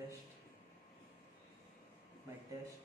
test, mic test.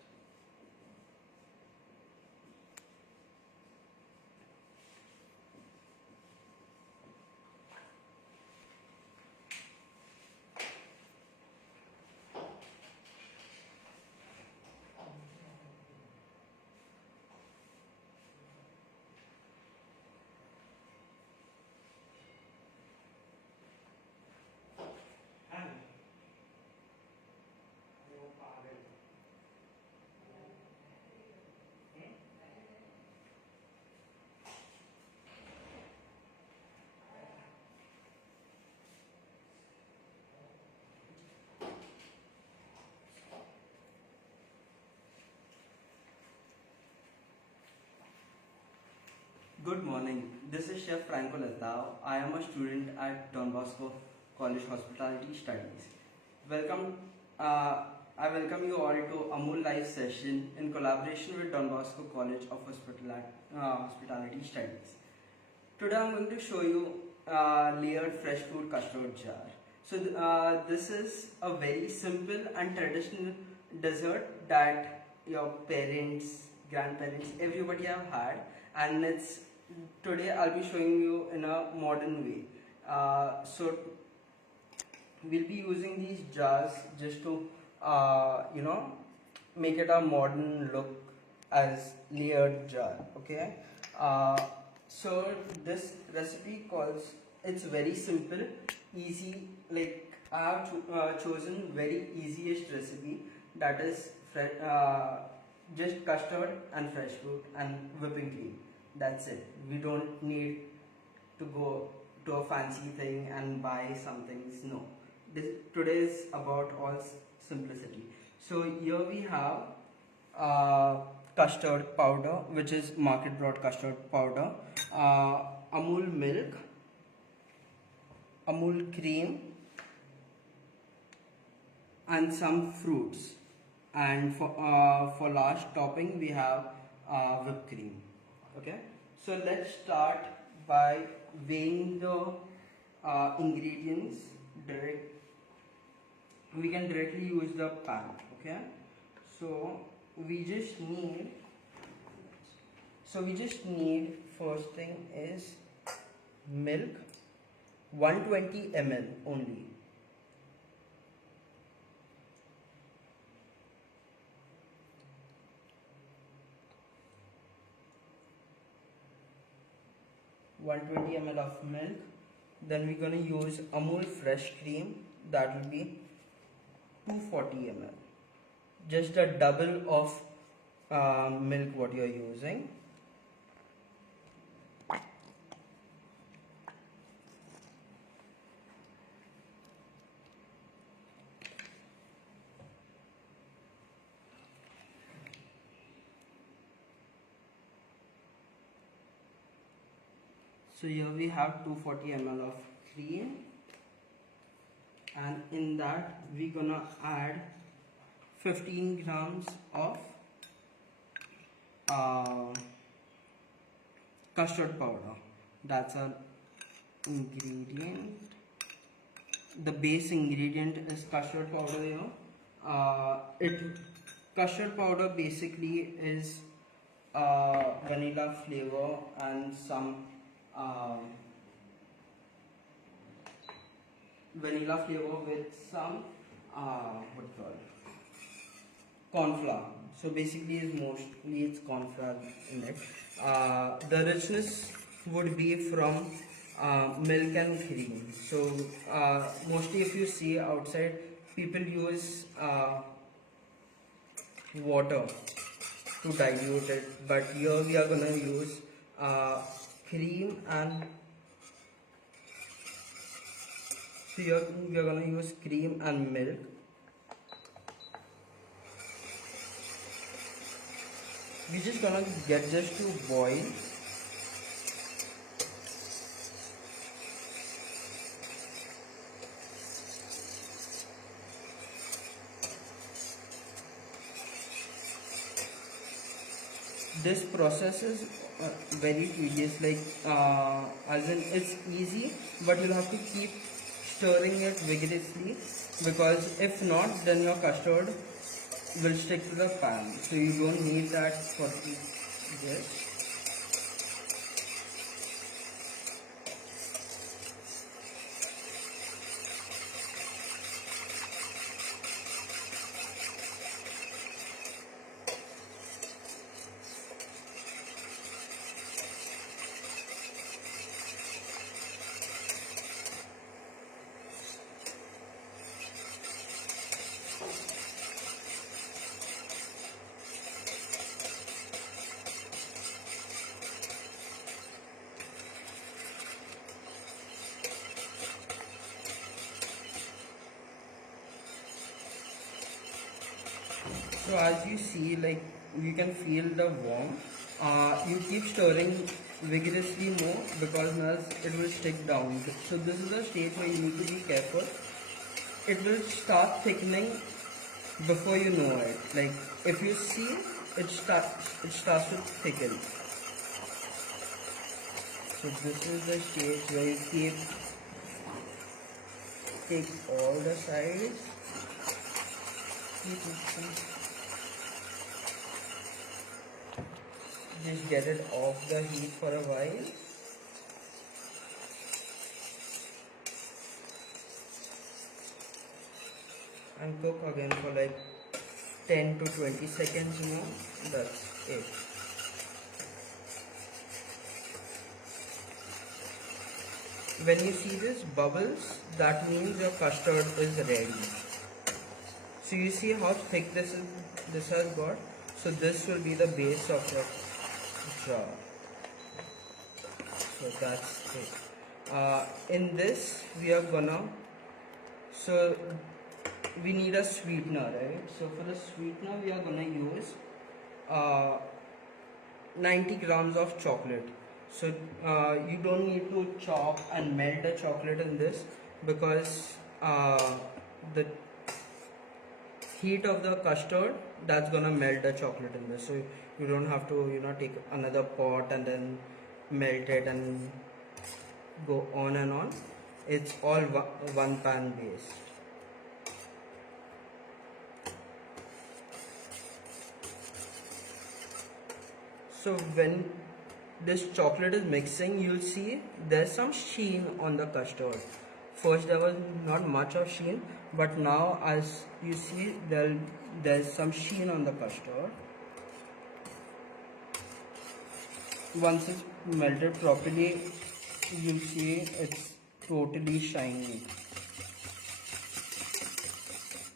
Good morning. This is Chef Franco Latao. I am a student at Don Bosco College Hospitality Studies. Welcome. I welcome you all to Amul live session in collaboration with Don Bosco College of Hospitality Studies. Today I'm going to show you layered fresh fruit custard jar. So this is a very simple and traditional dessert that your parents, grandparents, everybody have had, and it's today I'll be showing you in a modern way. So we'll be using these jars just to make it a modern look as layered jar. Okay. So this recipe calls, it's very simple, easy. Like I have chosen very easiest recipe, that is just custard and fresh fruit and whipping cream. That's it. We don't need to go to a fancy thing and buy some things. No. Today is about all simplicity. So here we have custard powder, which is market brought custard powder, Amul milk, Amul cream, and some fruits. And for last topping we have whipped cream. Okay, so let's start by weighing the ingredients. We can directly use the pan. Okay, so we just need first thing is milk, 120 ml only. ml of milk. Then we're gonna use Amul fresh cream, that will be 240 ml, just a double of milk what you're using. So here we have 240 ml of cream, and in that we're gonna add 15 grams of custard powder. That's an ingredient. The base ingredient is custard powder here. Custard powder basically is vanilla flavor and some vanilla flavor with some corn flour. So basically it's corn flour in it. The richness would be from milk and cream. So mostly if you see outside, people use water to dilute it, but here we are gonna use cream, and so here we are gonna use cream and milk. We're just gonna get this to boil. This process is very tedious, like as in it's easy, but you'll have to keep stirring it vigorously, because if not, then your custard will stick to the pan. So you don't need that for this. So as you see, like you can feel the warmth. You keep stirring vigorously more, because else it will stick down. So this is the stage where you need to be careful. It will start thickening before you know it. Like if you see, it starts to thicken. So this is the stage where you take all the sides. Keep mixing. Just get it off the heat for a while. And cook again for like 10 to 20 seconds more. That's it. When you see this bubbles, that means your custard is ready. So you see how thick this has got. So this will be the base of your jar. So that's it. In this we are gonna, so we need a sweetener, right? So for the sweetener we are gonna use 90 grams of chocolate. So you don't need to chop and melt the chocolate in this, because the heat of the custard, that's gonna melt the chocolate in this. So you don't have to take another pot and then melt it and go on and on. It's all one pan based. So when this chocolate is mixing, you'll see there's some sheen on the custard. First there was not much of sheen, but now as you see there's some sheen on the custard. Once it's melted properly, you'll see it's totally shiny.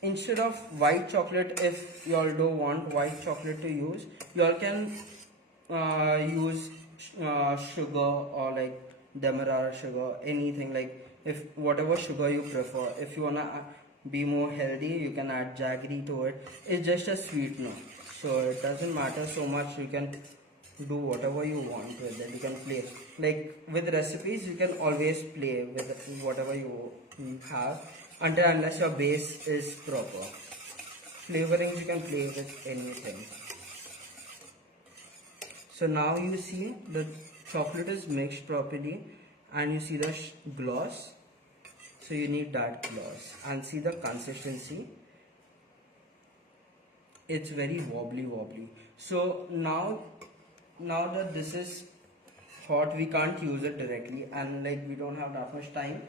Instead of white chocolate, if you all don't want white chocolate to use, you all can use sugar, or like demerara sugar, anything, like if whatever sugar you prefer. If you wanna be more healthy, you can add jaggery to it. It's just a sweetener, so it doesn't matter so much. You can do whatever you want with it. You can play, like with recipes you can always play with whatever you have, unless your base is proper. Flavorings you can play with anything. So now you see the chocolate is mixed properly, and you see the gloss. So you need that gloss, and see the consistency. It's very wobbly. So now that this is hot, we can't use it directly, and like we don't have that much time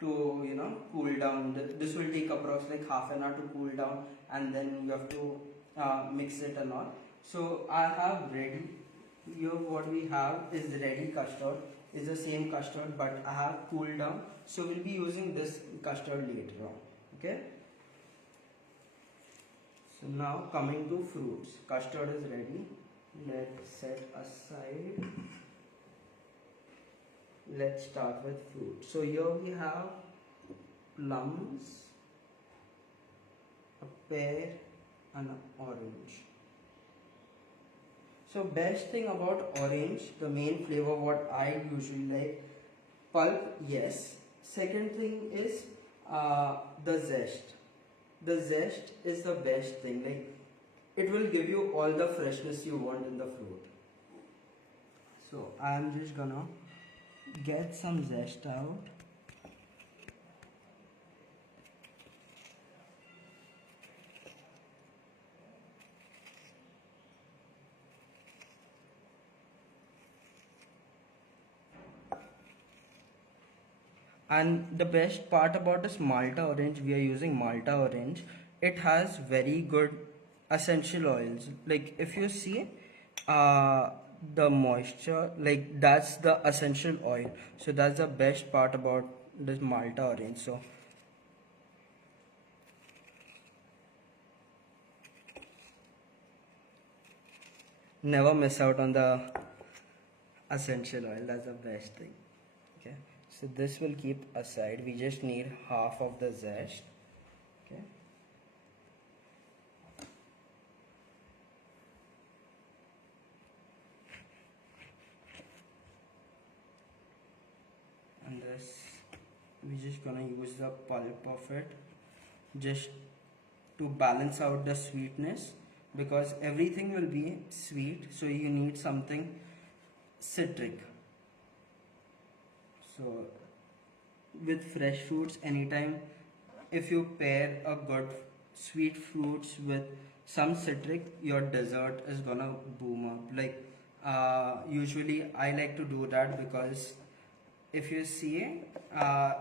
to cool down. This will take approximately like half an hour to cool down, and then you have to mix it and all. So I have ready here, what we have is ready custard. It's the same custard, but I have cooled down, so we'll be using this custard later on. Okay, so now coming to fruits. Custard is ready. Let's set aside. Let's start with fruit. So here we have plums, a pear, and an orange. So best thing about orange, the main flavor what I usually like, pulp, yes. Second thing is the zest. The zest is the best thing. Like it will give you all the freshness you want in the fruit. So I am just gonna get some zest out. And the best part about this Malta orange, we are using Malta orange, it has very good essential oils. Like if you see uh, the moisture, like that's the essential oil. So that's the best part about this Malta orange. So never miss out on the essential oil. That's the best thing. Okay. So this will keep aside. We just need half of the zest. Okay. And this, we're just gonna use the pulp of it just to balance out the sweetness, because everything will be sweet, so you need something citric. So with fresh fruits, anytime if you pair a good sweet fruits with some citric, your dessert is gonna boom up. Like usually I like to do that because if you see uh,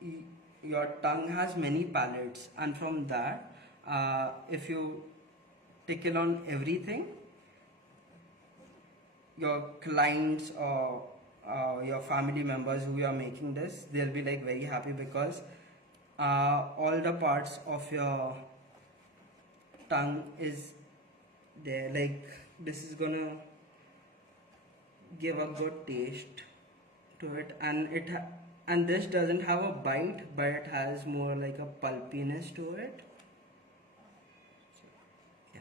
y- your tongue has many palates, and from that if you tickle on everything, your clients or your family members who are making this, they'll be like very happy because all the parts of your tongue is there. Like this is gonna give a good taste to it, and and this doesn't have a bite, but it has more like a pulpiness to it. Yeah.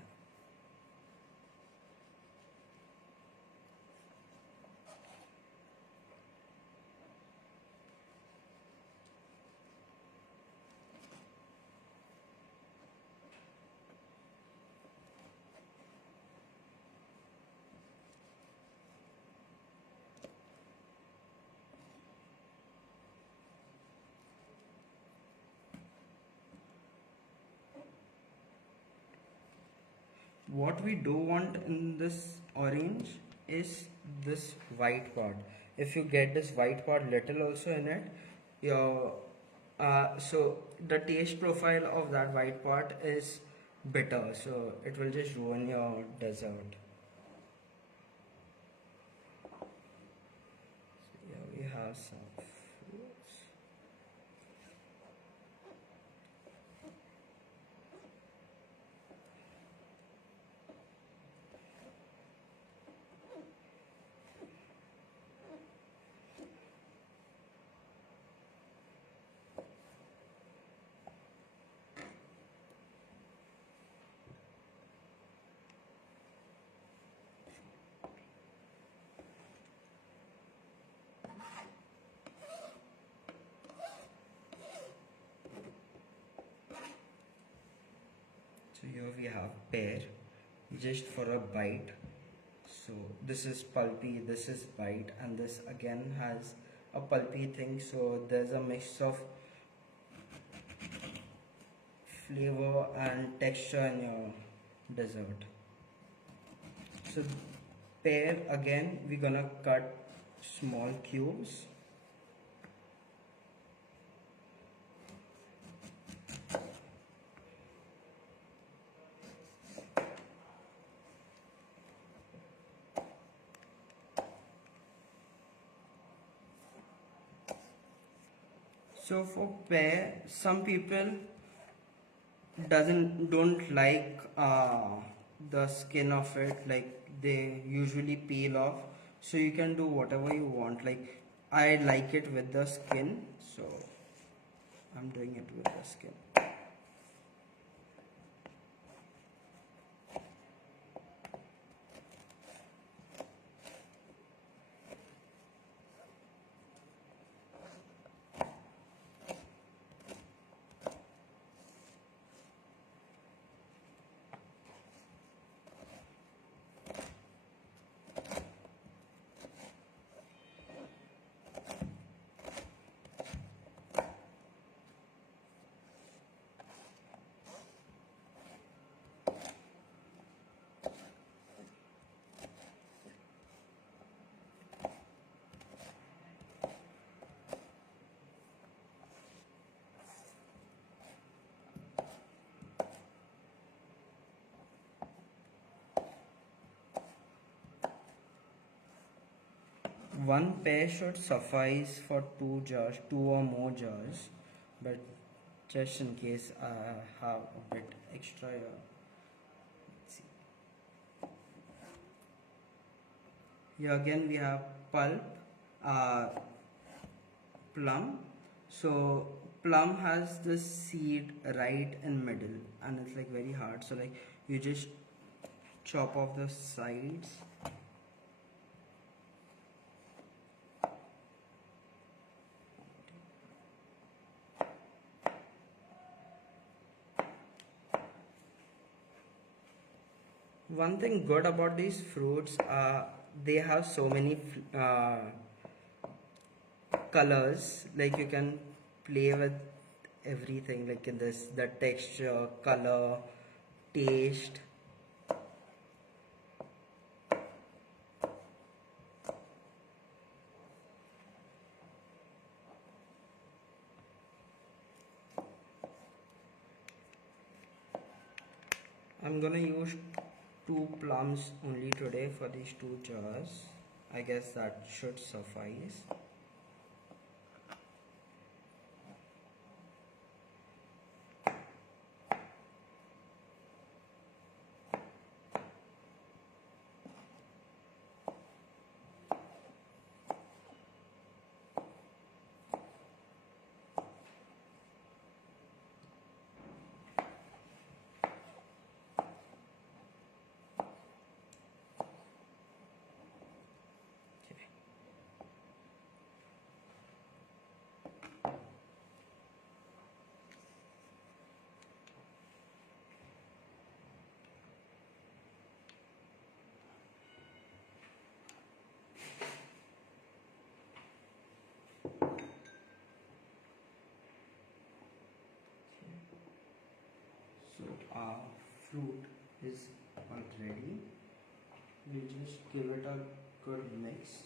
What we do want in this orange is this white part. If you get this white part little also in it, your so the taste profile of that white part is bitter, so it will just ruin your dessert. So yeah, we have some fruits. So here we have pear, just for a bite. So this is pulpy, this is bite, and this again has a pulpy thing. So there's a mix of flavor and texture in your dessert. So pear again, we're gonna cut small cubes. So for pear, some people don't like the skin of it. Like they usually peel off. So you can do whatever you want. Like I like it with the skin, so I'm doing it with the skin. One pair should suffice for two jars, two or more jars, but just in case I have a bit extra here. Let's see. Here again we have pulp, uh, plum. So plum has the seed right in middle, and it's like very hard. So like you just chop off the sides. One thing good about these fruits, they have so many colors. Like you can play with everything, like in this, the texture, color, taste. I'm gonna use two plums only today for these two jars. I guess that should suffice. So our fruit is all ready. We just give it a good mix.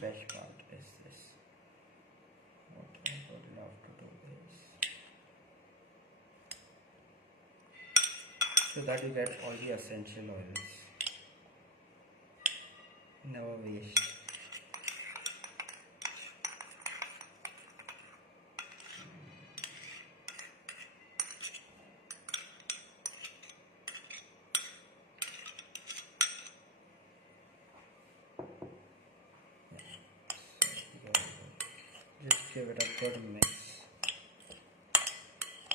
Best part is this. What I would love to do is so that you get all the essential oils. Never waste. Just give it a good mix.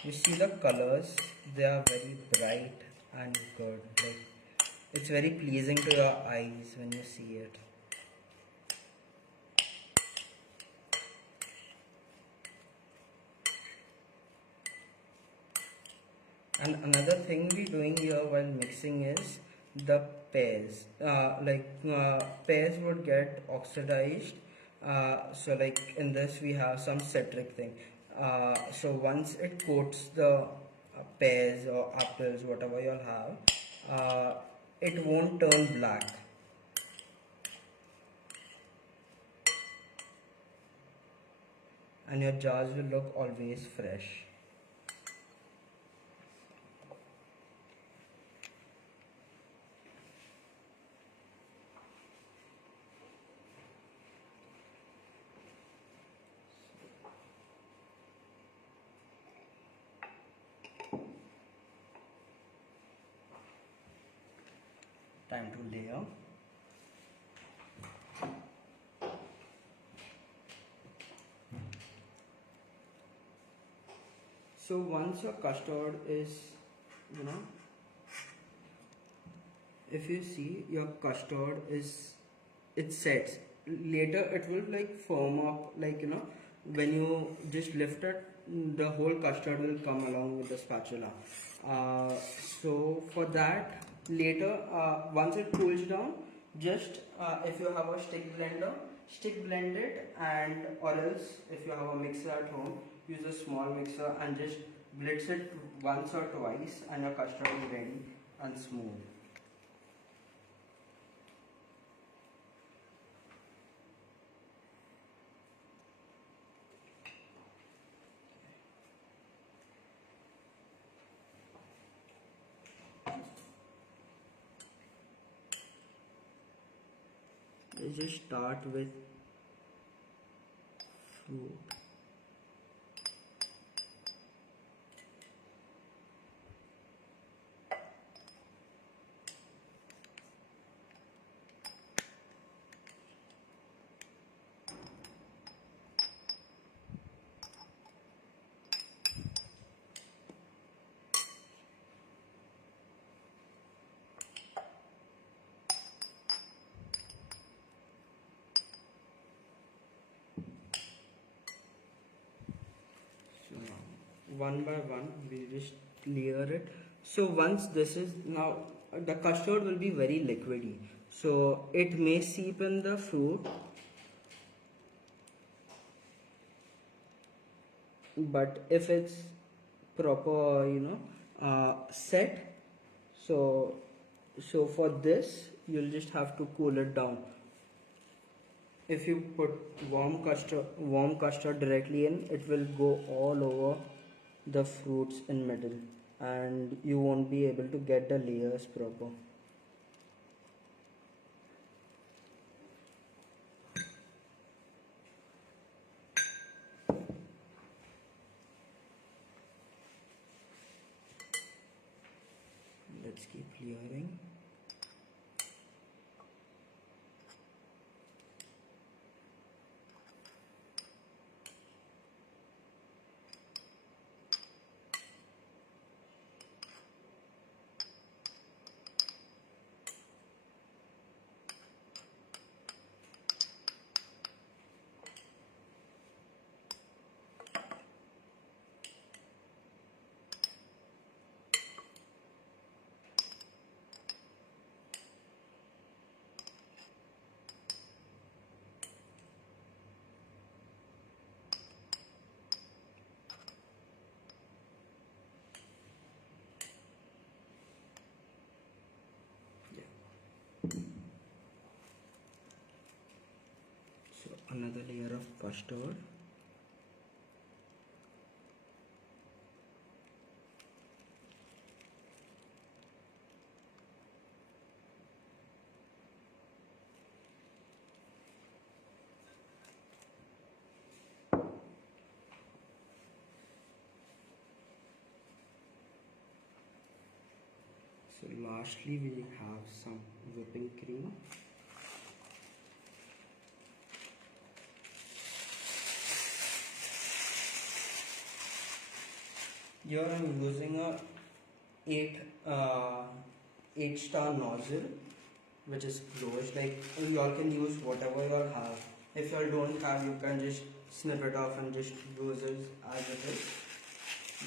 You see the colors, they are very bright and good. Like it's very pleasing to your eyes when you see it. And another thing we doing here while mixing is the pears. Pears would get oxidized. So like in this we have some citric thing. So once it coats the pears or apples, whatever you'll have, it won't turn black. And your jars will look always fresh. Time to layer. So once your custard is, if you see your custard is, it sets. Later it will like firm up, like when you just lift it, the whole custard will come along with the spatula. So for that, later once it cools down, Just if you have a stick blender, stick blend it, and or else if you have a mixer at home, use a small mixer and just blitz it once or twice, and your custard is ready and smooth. Let's just start with fruit. So one by one we just layer it. So once this is now, the custard will be very liquidy, so it may seep in the fruit, but if it's proper, set, so for this you'll just have to cool it down. If you put warm custard directly in, it will go all over the fruits in middle, and you won't be able to get the layers proper. Let's keep layering. So another layer of custard. So lastly we have some whipping cream. Here I'm using a 8 star nozzle, which is closed. Like, you all can use whatever you all have. If you all don't have, you can just snip it off and just use it as it is.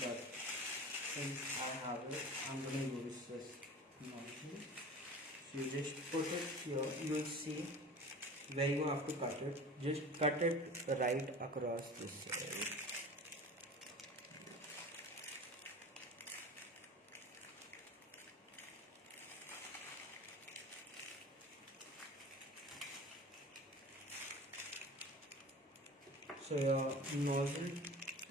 But since I have it, I'm gonna use this nozzle. So you just put it here. You'll see where you have to cut it. Just cut it right across this side. So your nozzle,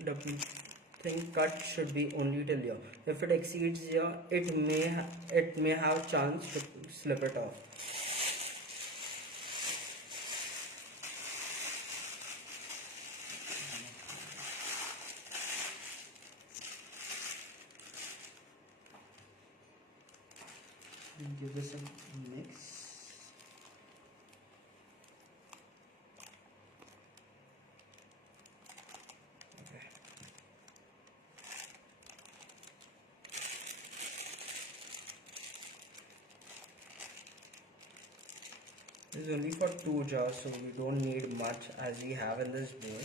the thing cut should be only till here. If it exceeds here, it may have chance to slip it off. Give this a mix. This is only for 2 jars, so we don't need much as we have in this bowl.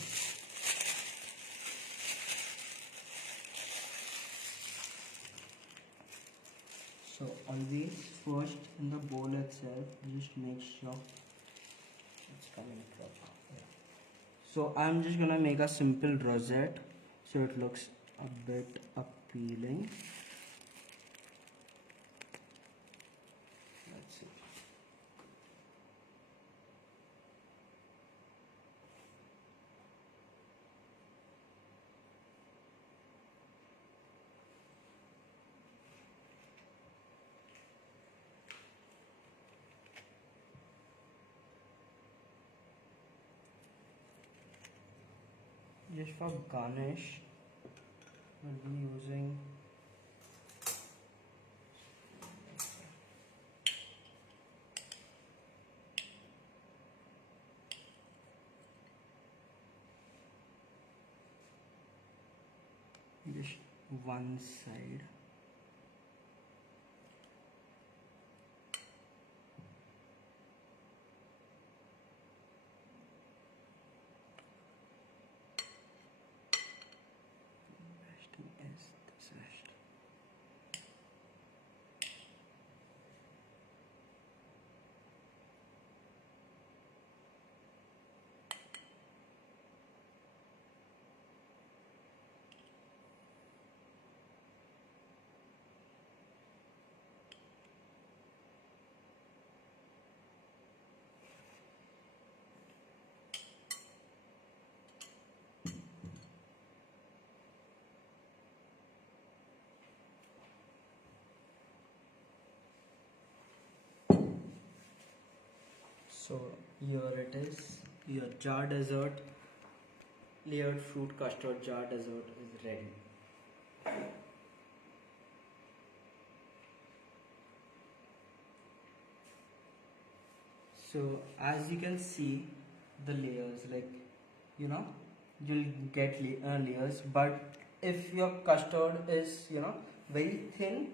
So always first in the bowl itself, just make sure it's coming proper. Yeah. So I'm just gonna make a simple rosette so it looks a bit appealing. Let's see. Just for garnish, we'll be using just one side. Rest is this rest. So here it is. Your jar dessert, layered fruit custard jar dessert is ready. So as you can see, the layers, like, you know, you'll get layers, but if your custard is, very thin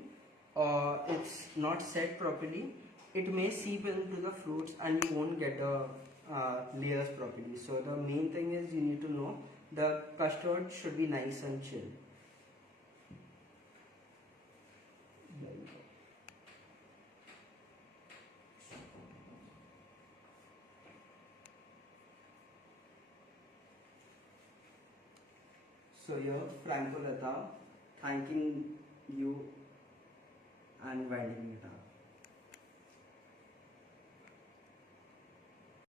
or it's not set properly, it may seep into the fruits and you won't get the layers properly. So the main thing is you need to know the custard should be nice and chill. There you go. So here, Franco Lata thanking you and winding it up.